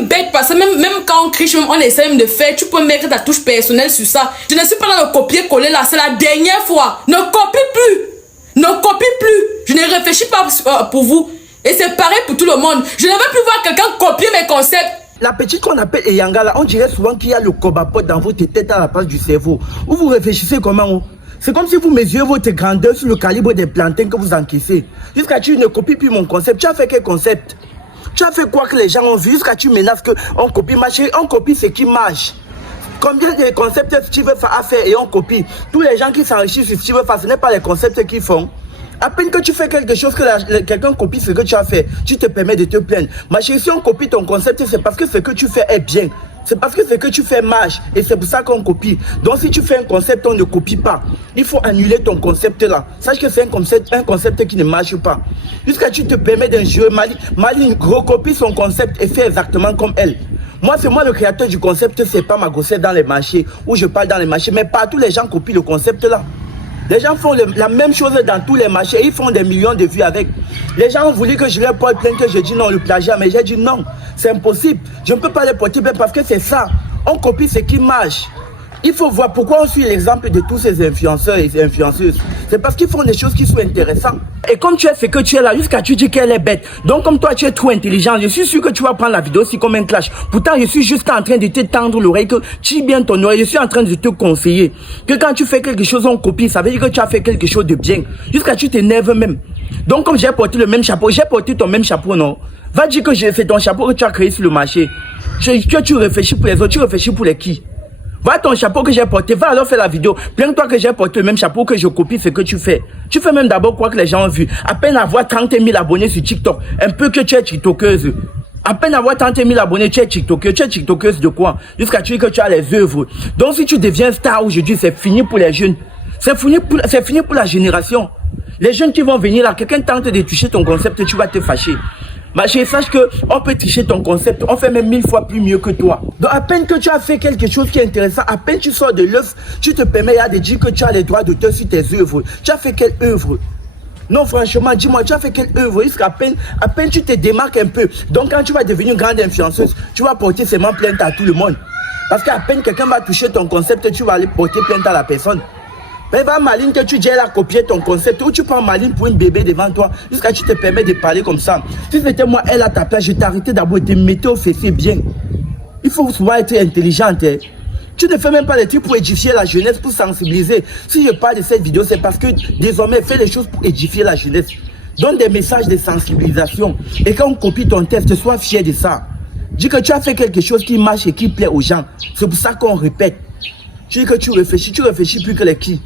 me bête parce que même quand on triche, on essaie même de faire, tu peux mettre ta touche personnelle sur ça. Je ne suis pas dans le copier-coller là, c'est la dernière fois. Ne copie plus. Ne copie plus. Je ne réfléchis pas pour vous. Et c'est pareil pour tout le monde. Je ne veux plus voir quelqu'un copier mes concepts. La petite qu'on appelle Eyanga là, on dirait souvent qu'il y a le cobapot dans votre tête à la place du cerveau. Où vous réfléchissez comment? C'est comme si vous mesurez votre grandeur sur le calibre des plantains que vous encaissez. Jusqu'à tu ne copies plus mon concept. Tu as fait quel concept? Tu as fait quoi que les gens ont vu? Jusqu'à tu menaces qu'on copie. Ma chérie, on copie ce qui marche. Combien de concepts Steve a fait et on copie? Tous les gens qui s'enrichissent sur Steve ce n'est pas les concepts qu'ils font. À peine que tu fais quelque chose, que quelqu'un copie ce que tu as fait, tu te permets de te plaindre. Ma chérie, si on copie ton concept, c'est parce que ce que tu fais est bien. C'est parce que ce que tu fais marche. Et c'est pour ça qu'on copie. Donc si tu fais un concept, on ne copie pas. Il faut annuler ton concept là. Sache que c'est un concept qui ne marche pas. Jusqu'à tu te permets d'un jeu, Maline recopie son concept et fait exactement comme elle. Moi, c'est moi le créateur du concept, c'est pas ma gossette dans les marchés, où je parle dans les marchés. Mais partout, les gens copient le concept là. Les gens font la même chose dans tous les marchés. Ils font des millions de vues avec. Les gens ont voulu que je leur porte plainte, que je dis non, le plagiat. Mais j'ai dit non, c'est impossible. Je ne peux pas les porter plainte parce que c'est ça. On copie ce qui marche. Il faut voir pourquoi on suit l'exemple de tous ces influenceurs et influenceuses. C'est parce qu'ils font des choses qui sont intéressantes. Et comme tu es ce que tu es là, jusqu'à tu dis qu'elle est bête. Donc comme toi tu es trop intelligent, je suis sûr que tu vas prendre la vidéo aussi comme un clash. Pourtant je suis juste en train de te tendre l'oreille, que tu bien ton oreille. Je suis en train de te conseiller que quand tu fais quelque chose on copie, ça veut dire que tu as fait quelque chose de bien. Jusqu'à tu t'énerves même. Donc comme j'ai porté le même chapeau, j'ai porté ton même chapeau, non? Va dire que j'ai fait ton chapeau que tu as créé sur le marché. Que tu réfléchis pour les autres, tu réfléchis pour les qui? Va ton chapeau que j'ai porté, va alors faire la vidéo. Plains-toi que j'ai porté le même chapeau, que je copie ce que tu fais. Tu fais même d'abord quoi que les gens ont vu. À peine avoir 30 000 abonnés sur TikTok, un peu que tu es TikTokeuse. À peine avoir 30 000 abonnés, tu es TikTokeuse. Tu es TikTokeuse de quoi? Jusqu'à tu dis que tu as les œuvres. Donc si tu deviens star aujourd'hui, c'est fini pour les jeunes. C'est fini pour la génération. Les jeunes qui vont venir là, quelqu'un tente de toucher ton concept, tu vas te fâcher. Ma chérie, sache qu'on peut tricher ton concept, on fait même 1000 fois plus mieux que toi. Donc à peine que tu as fait quelque chose qui est intéressant, à peine tu sors de l'œuf, tu te permets de dire que tu as les droits d'auteur sur tes œuvres. Tu as fait quelle œuvre? Non, franchement, dis-moi, tu as fait quelle œuvre? Jusqu'à peine tu te démarques un peu. Donc quand tu vas devenir une grande influenceuse, tu vas porter seulement plainte à tout le monde. Parce qu'à peine quelqu'un va toucher ton concept, tu vas aller porter plainte à la personne. Mais va Maline que tu dis elle a copié ton concept, ou tu prends Maline pour une bébé devant toi, jusqu'à tu te permets de parler comme ça. Si c'était moi, elle à ta place, je t'arrêtais d'abord et te mettais au fessier bien. Il faut souvent être intelligente. Hein. Tu ne fais même pas les trucs pour édifier la jeunesse, pour sensibiliser. Si je parle de cette vidéo, c'est parce que désormais, fais les choses pour édifier la jeunesse. Donne des messages de sensibilisation. Et quand on copie ton texte, sois fier de ça. Dis que tu as fait quelque chose qui marche et qui plaît aux gens. C'est pour ça qu'on répète. Tu dis que tu réfléchis plus que les qui.